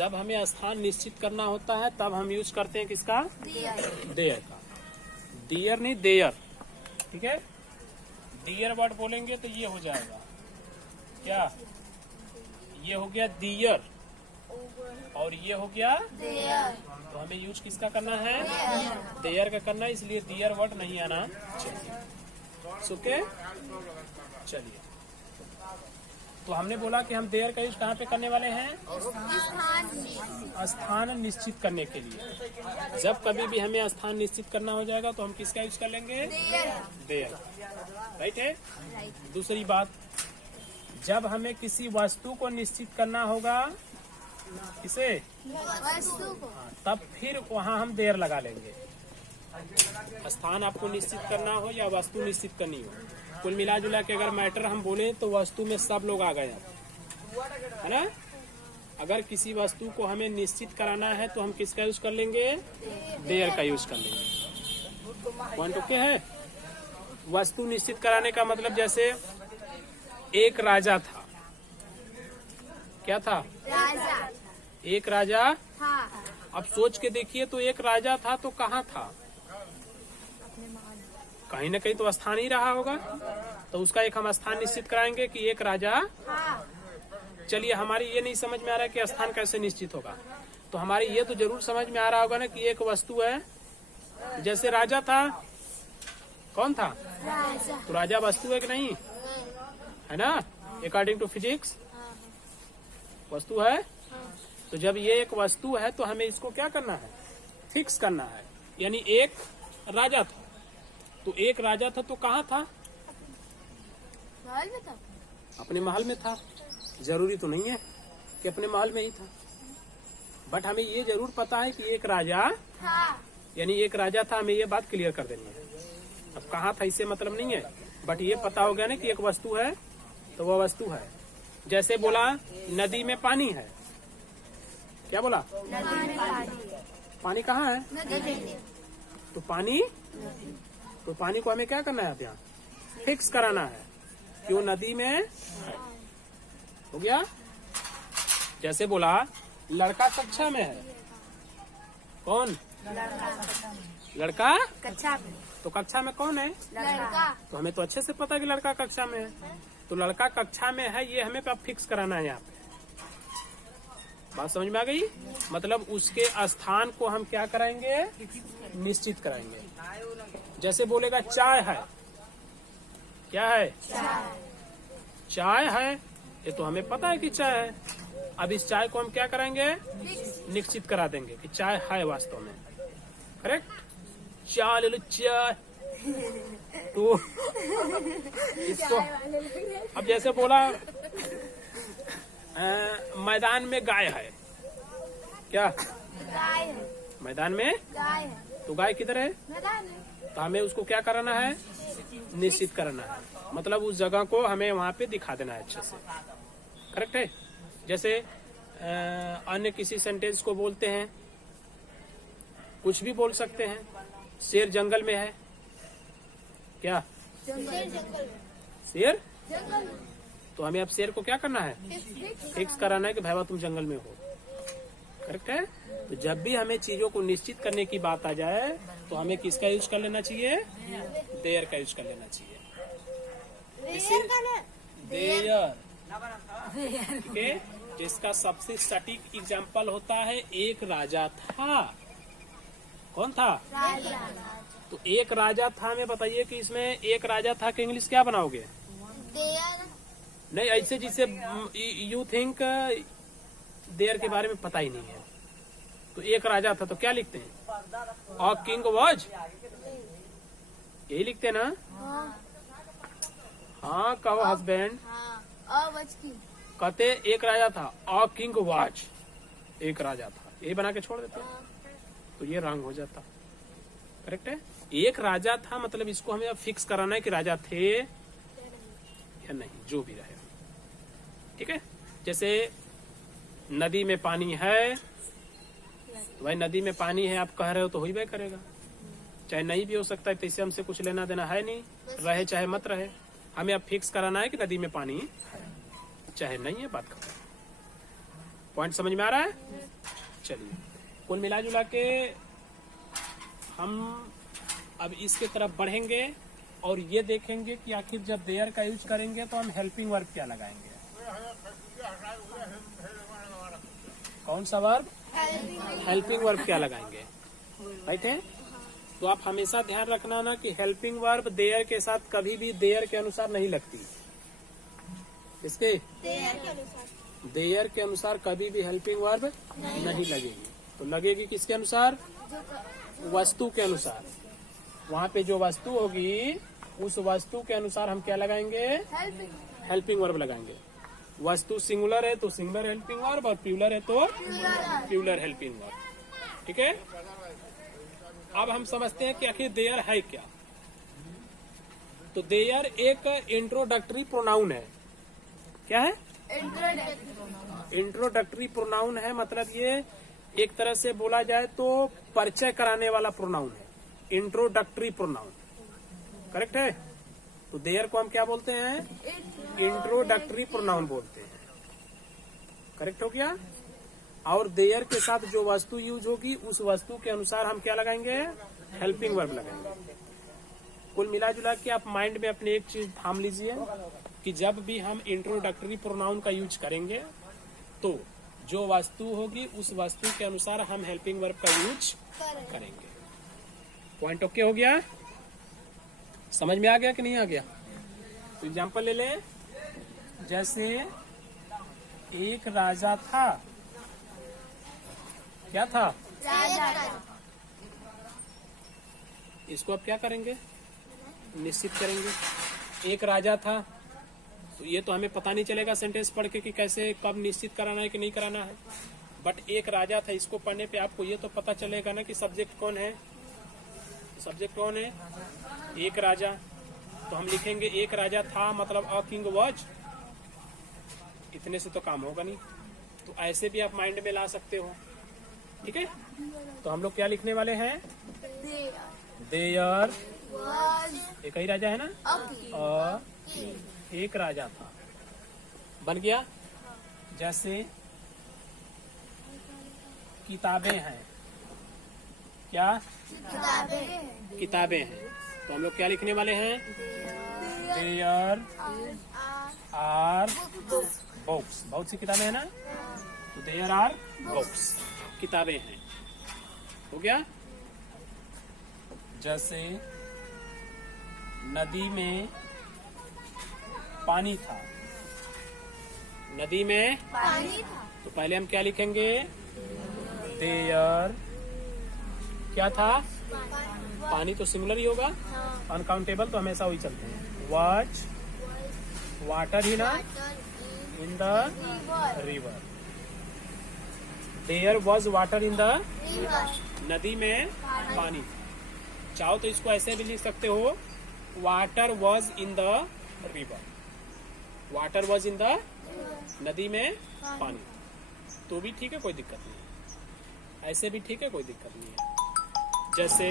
जब हमें स्थान निश्चित करना होता है तब हम यूज करते हैं किसका? देयर का। डियर नहीं देयर, ठीक है। डियर वर्ड बोलेंगे तो ये हो जाएगा क्या? ये हो गया डियर और ये हो गया देयर। तो हमें यूज किसका करना है? देयर का करना है, इसलिए डियर वर्ड नहीं आना चाहिए। ओके, चलिए। तो हमने बोला कि हम देयर का यूज कहाँ पे करने वाले हैं? स्थान निश्चित करने के लिए। जब कभी भी हमें स्थान निश्चित करना हो जाएगा तो हम किसका यूज कर लेंगे? देयर। राइट है। दूसरी बात, जब हमें किसी वस्तु को निश्चित करना होगा, किसे? वस्तु को। तब फिर वहाँ हम देयर लगा लेंगे। स्थान आपको निश्चित करना हो या वस्तु निश्चित करनी हो, कुल मिला जुला के अगर मैटर हम बोले तो वस्तु में सब लोग आ गए, है ना। अगर किसी वस्तु को हमें निश्चित कराना है तो हम किसका यूज कर लेंगे? देयर का यूज कर लेंगे। पॉइंट ओके है। वस्तु निश्चित कराने का मतलब, जैसे एक राजा था। क्या था? राजा। एक राजा। हाँ। अब सोच के देखिए, तो एक राजा था तो कहाँ था? कहीं न कहीं तो स्थान ही रहा होगा, तो उसका एक हम स्थान निश्चित कराएंगे कि एक राजा। हाँ। चलिए, हमारी ये नहीं समझ में आ रहा है कि स्थान कैसे निश्चित होगा, तो हमारी ये तो जरूर समझ में आ रहा होगा ना कि एक वस्तु है। जैसे राजा था, कौन था? राजा। तो राजा वस्तु है कि नहीं, है ना? अकॉर्डिंग टू फिजिक्स वस्तु है। तो जब ये एक वस्तु है तो हमें इसको क्या करना है? फिक्स करना है। यानी एक राजा था, तो एक राजा था तो कहाँ था? महल में था। अपने महल में था। जरूरी तो नहीं है कि अपने महल में ही था, बट हमें ये जरूर पता है कि एक राजा, यानी एक राजा था। हमें ये बात क्लियर कर देनी है। अब कहाँ था इससे मतलब नहीं है, बट ये पता हो गया ना कि एक वस्तु है तो वह वस्तु है। जैसे बोला नदी में पानी है। क्या बोला? नदी में पानी। पानी कहाँ है? नदी में। तो पानी, तो पानी को हमें क्या करना है? यहाँ फिक्स कराना है क्यों नदी में है। हो गया। जैसे बोला लड़का कक्षा में है। कौन? लड़का। कक्षा में। तो कक्षा में कौन है? लड़का। तो हमें तो अच्छे से पता है कि लड़का कक्षा में है, तो लड़का कक्षा में है, ये हमें फिक्स कराना है। यहाँ पे बात समझ में आ गई? मतलब उसके स्थान को हम क्या कराएंगे? निश्चित कराएंगे। जैसे बोलेगा चाय है। क्या है? चाय है। ये तो हमें पता है कि चाय है। अब इस चाय को हम क्या कराएंगे? निश्चित करा देंगे कि चाय है वास्तव में। करेक्ट। चाय ले लो, चाय। तो इसको अब जैसे बोला मैदान में गाय है। क्या? गाय है। मैदान में गाय है। तो गाय किधर है? मैदान में। तो हमें उसको क्या कराना है? निश्चित कराना है। मतलब उस जगह को हमें वहाँ पे दिखा देना है अच्छे से। करेक्ट है। जैसे अन्य किसी सेंटेंस को बोलते हैं, कुछ भी बोल सकते हैं। शेर जंगल में है। क्या? शेर। तो हमें अब शेर को क्या करना है? फिक्स कराना है कि भाई तुम जंगल में हो। करेक्ट है। तो जब भी हमें चीजों को निश्चित करने की बात आ जाए तो हमें किसका यूज कर लेना चाहिए? देयर का यूज कर लेना चाहिए। देयर। ठीक है। जिसका सबसे सटीक एग्जाम्पल होता है एक राजा था। कौन था? राजा। तो एक राजा था में बताइए कि इसमें एक राजा था कि इंग्लिश क्या बनाओगे? देयर। नहीं, ऐसे जिसे यू थिंक देयर के बारे में पता ही नहीं है। तो एक राजा था तो क्या लिखते हैं? A king was. यही लिखते हैं ना? हाँ कहो हस्बैंड। कहते एक राजा था। अ किंग वाज, एक राजा था, यही बना के छोड़ देते हैं। तो ये रंग हो जाता। करेक्ट है। एक राजा था मतलब इसको हमें अब फिक्स कराना है कि राजा थे या नहीं, जो भी रहे। ठीक है। जैसे नदी में पानी है, तो भाई नदी में पानी है आप कह रहे हो तो ही भाई करेगा, चाहे नहीं भी हो सकता है, तो इससे हमसे कुछ लेना देना है नहीं, रहे चाहे मत रहे। हमें अब फिक्स कराना है कि नदी में पानी है, चाहे नहीं है, बात खत्म। पॉइंट समझ में आ रहा है? चलिए, कुल मिला जुला के हम अब इसके तरफ बढ़ेंगे और ये देखेंगे कि आखिर जब देयर का यूज करेंगे तो हम हेल्पिंग वर्ब क्या लगाएंगे। कौन सा वर्ब? हेल्पिंग वर्ब क्या लगाएंगे। राइट है? तो आप हमेशा ध्यान रखना ना कि हेल्पिंग वर्ब देयर के साथ कभी भी देयर के अनुसार नहीं लगती। इसके देयर के अनुसार कभी भी हेल्पिंग वर्ब नहीं लगेगी। तो लगेगी किसके अनुसार? वस्तु के अनुसार। वहाँ पे जो वस्तु होगी उस वस्तु के अनुसार हम क्या लगाएंगे? हेल्पिंग वर्ब लगाएंगे। वस्तु सिंगुलर है तो सिंगुलर हेल्पिंग वर्ब, और प्लूरल है तो प्लूरल हेल्पिंग वर्ब। ठीक है? अब हम समझते हैं कि आखिर देयर है क्या। तो देयर एक इंट्रोडक्टरी प्रोनाउन है। क्या है? इंट्रोडक्टरी प्रोनाउन है, मतलब ये एक तरह से बोला जाए तो परिचय कराने वाला प्रोनाउन है। इंट्रोडक्टरी प्रोनाउन, करेक्ट है? तो देयर को हम क्या बोलते हैं? इंट्रोडक्टरी प्रोनाउन बोलते हैं। करेक्ट हो गया? और देयर के साथ जो वस्तु यूज होगी उस वस्तु के अनुसार हम क्या लगाएंगे? हेल्पिंग वर्ब लगाएंगे। कुल मिला जुला के आप माइंड में अपने एक चीज थाम लीजिए कि जब भी हम इंट्रोडक्टरी प्रोनाउन का यूज करेंगे तो जो वस्तु होगी उस वस्तु के अनुसार हम हेल्पिंग वर्ब का यूज करेंगे। पॉइंट ओके हो गया? समझ में आ गया कि नहीं आ गया? तो एग्जाम्पल ले लें। जैसे एक राजा था। क्या था? इसको अब क्या करेंगे? निश्चित करेंगे। एक राजा था, तो ये तो हमें पता नहीं चलेगा सेंटेंस पढ़ के कि कैसे कब निश्चित कराना है कि नहीं कराना है। बट एक राजा था, इसको पढ़ने पे आपको ये तो पता चलेगा ना कि सब्जेक्ट कौन है। सब्जेक्ट कौन है? एक राजा। तो हम लिखेंगे एक राजा था, मतलब अ किंग वॉज। इतने से तो काम होगा नहीं, तो ऐसे भी आप माइंड में ला सकते हो। ठीक है? तो हम लोग क्या लिखने वाले हैं? देयर एक ही राजा है ना, एक राजा था। बन गया? जैसे किताबें हैं। क्या? किताबें हैं। तो हम लोग क्या लिखने वाले हैं? There are books. बहुत सी किताबें हैं ना, तो देयर आर बुक्स, किताबें हैं। हो गया? जैसे नदी में पानी था। नदी में पानी था। तो पहले हम क्या लिखेंगे? देयर क्या था? पानी तो सिंगुलर ही होगा। अनकाउंटेबल तो हमेशा वही चलते हैं। वॉच वाटर ही ना in the river. There was water in the, नदी में पानी। चाहो तो इसको ऐसे भी लिख सकते हो, water was in the river. Water was in the, नदी में पानी। तो भी ठीक है, कोई दिक्कत नहीं। ऐसे भी ठीक है, कोई दिक्कत नहीं है। जैसे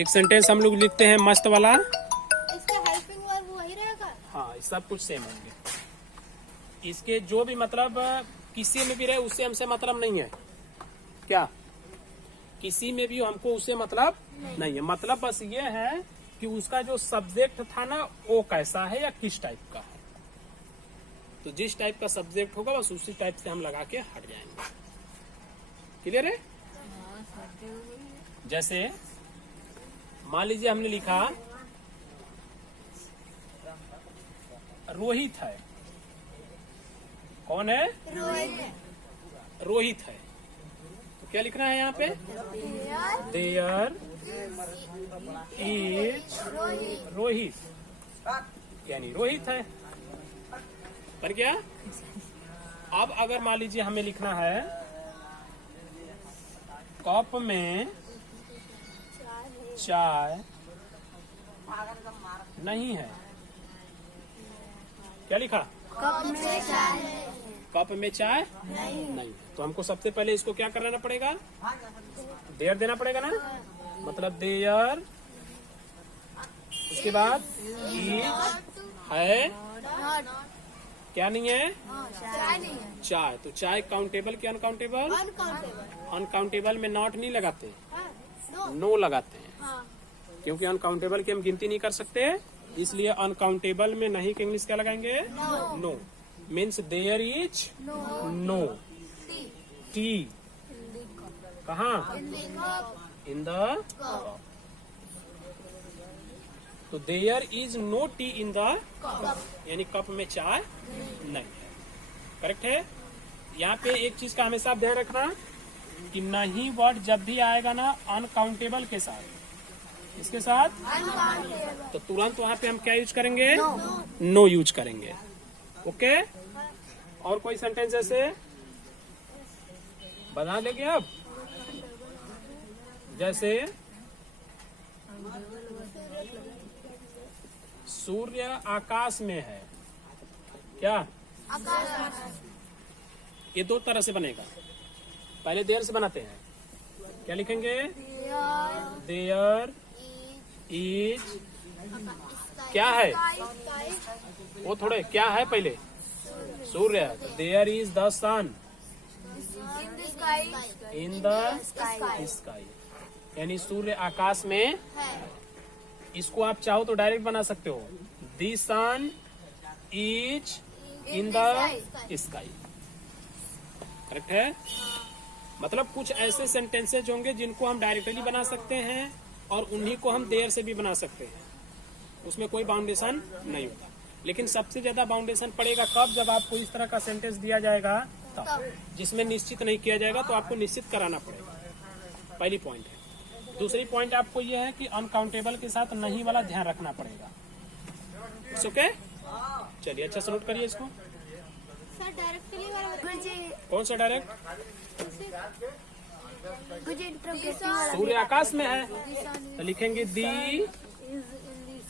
एक सेंटेंस हम लोग लिखते हैं मस्त वाला। इसका हेल्पिंग वर्ब वही रहेगा। हाँ, सब कुछ सेम होंगे। इसके जो भी मतलब किसी में भी रहे उससे हमसे मतलब नहीं है। क्या? किसी में भी हमको उससे मतलब नहीं है। मतलब बस ये है कि उसका जो सब्जेक्ट था ना वो कैसा है या किस टाइप का है। तो जिस टाइप का सब्जेक्ट होगा बस उसी टाइप से हम लगा के हट जाएंगे। क्लियर है? जैसे मान लीजिए हमने लिखा रोहित है। कौन है? रोहित है। तो क्या लिखना है यहाँ पे? देयर इज रोहित, यानी रोहित है। पर क्या? अब अगर मान लीजिए हमें लिखना है कप में चाय नहीं है। क्या लिखा? कप में चाय कप में चाय नहीं। तो हमको सबसे पहले इसको क्या कराना पड़ेगा? देयर देना पड़ेगा ना। मतलब देयर, उसके बाद इज है, क्या नहीं है? चाय नहीं है। चाय। तो चाय काउंटेबल क्या अनकाउंटेबल? अनकाउंटेबल। अनकाउंटेबल में नॉट नहीं लगाते, नो। नो लगाते हैं, हाँ। क्योंकि अनकाउंटेबल की हम गिनती नहीं कर सकते, इसलिए अनकाउंटेबल में नहीं के इंग्लिश क्या लगाएंगे? No. No. Means there is no. No tea. Tea. कहाँ? In the cup. In the cup. तो there is no tea in the cup. यानी कप में चाय नहीं है। करेक्ट है। यहाँ पे एक चीज का हमेशा आप ध्यान रखना कि नहीं वर्ड जब भी आएगा ना अनकाउंटेबल के साथ, इसके साथ अनकाउंटेबल। तो तुरंत वहां पे हम क्या यूज करेंगे? नो यूज करेंगे। ओके। और कोई सेंटेंस ऐसे बना लेंगे अब, जैसे सूर्य आकाश में है। क्या? आकाश। ये दो तरह से बनेगा। पहले देयर से बनाते हैं। क्या लिखेंगे? देयर इज क्या है? वो थोड़े क्या है पहले? सूर्य। There is the sun in the sky. In the sky. यानी सूर्य आकाश में। है। इसको आप चाहो तो डायरेक्ट बना सकते हो, the sun is in the sky. Correct है। मतलब कुछ ऐसे सेंटेंसेज होंगे जिनको हम डायरेक्टली बना सकते हैं और उन्हीं को हम देयर से भी बना सकते हैं, उसमें कोई बाउंडेशन नहीं होता। लेकिन सबसे ज्यादा बाउंडेशन पड़ेगा कब? जब आपको इस तरह का सेंटेंस दिया जाएगा तब, जिसमें निश्चित नहीं किया जाएगा तो आपको निश्चित कराना पड़ेगा। पहली पॉइंट है। दूसरी पॉइंट आपको यह है कि अनकाउंटेबल के साथ नहीं वाला ध्यान रखना पड़ेगा। ओके। चलिए अच्छा से नोट करिए इसको। सर डायरेक्टली वाला कौन सा डायरेक्ट? मुझे सूर्य आकाश में है तो लिखेंगे दी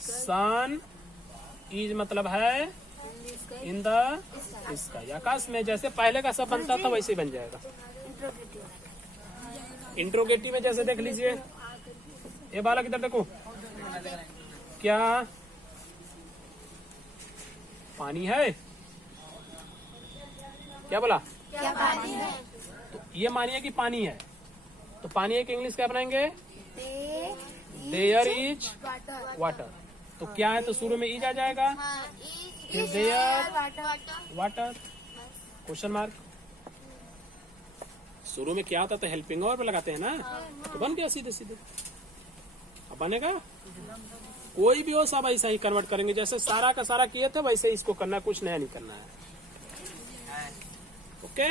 सन इज मतलब है इन द स्काई। आकाश में जैसे पहले का सब बनता था वैसे ही बन जाएगा। इंट्रोगेटिव में जैसे देख लीजिए, ये बालक इधर देखो, क्या पानी है? क्या बोला? क्या पानी है? तो ये मानिए कि पानी है, तो पानी है कि इंग्लिश क्या बनाएंगे? There is water. तो क्या है? तो शुरू में इज आ जाएगा, फिर देयर वाटर क्वेश्चन मार्क। शुरू में क्या आता तो हेल्पिंग और लगाते हैं ना, तो बन गया सीधे सीधे। अब बनेगा कोई भी हो सब ऐसा ही कन्वर्ट करेंगे, जैसे सारा का सारा किए थे वैसे ही इसको करना, कुछ नया नहीं करना है। ओके।